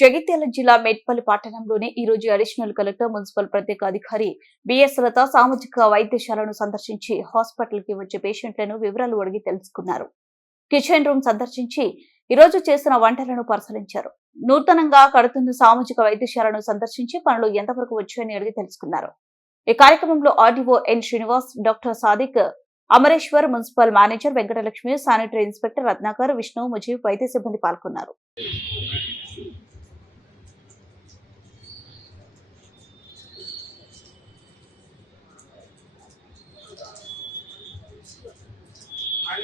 జగిత్యాల జిల్లా మేడ్పల్లి పట్టణంలోని ఈ రోజు అడిషనల్ కలెక్టర్ మున్సిపల్ ప్రత్యేక అధికారి బిఎస్ లత సామాజిక వైద్యశాలను సందర్శించి హాస్పిటల్కి వచ్చే పేషెంట్లను వివరాలు అడిగి తెలుసుకున్నారు. కిచెన్ రూమ్ సందర్శించి ఈరోజు చేసిన వంటలను పరిశీలించారు. నూతనంగా కడుతున్న సామాజిక వైద్యశాలను సందర్శించి పనులు ఎంతవరకు వచ్చాయని అడిగి తెలుసుకున్నారు. ఈ కార్యక్రమంలో RDO N. Srinivas doctor Sadiq Amareshwar municipal manager Venkatalakshmi sanitary inspector Ratnakar Vishnu Mujeeb వైద్య సిబ్బంది పాల్గొన్నారు.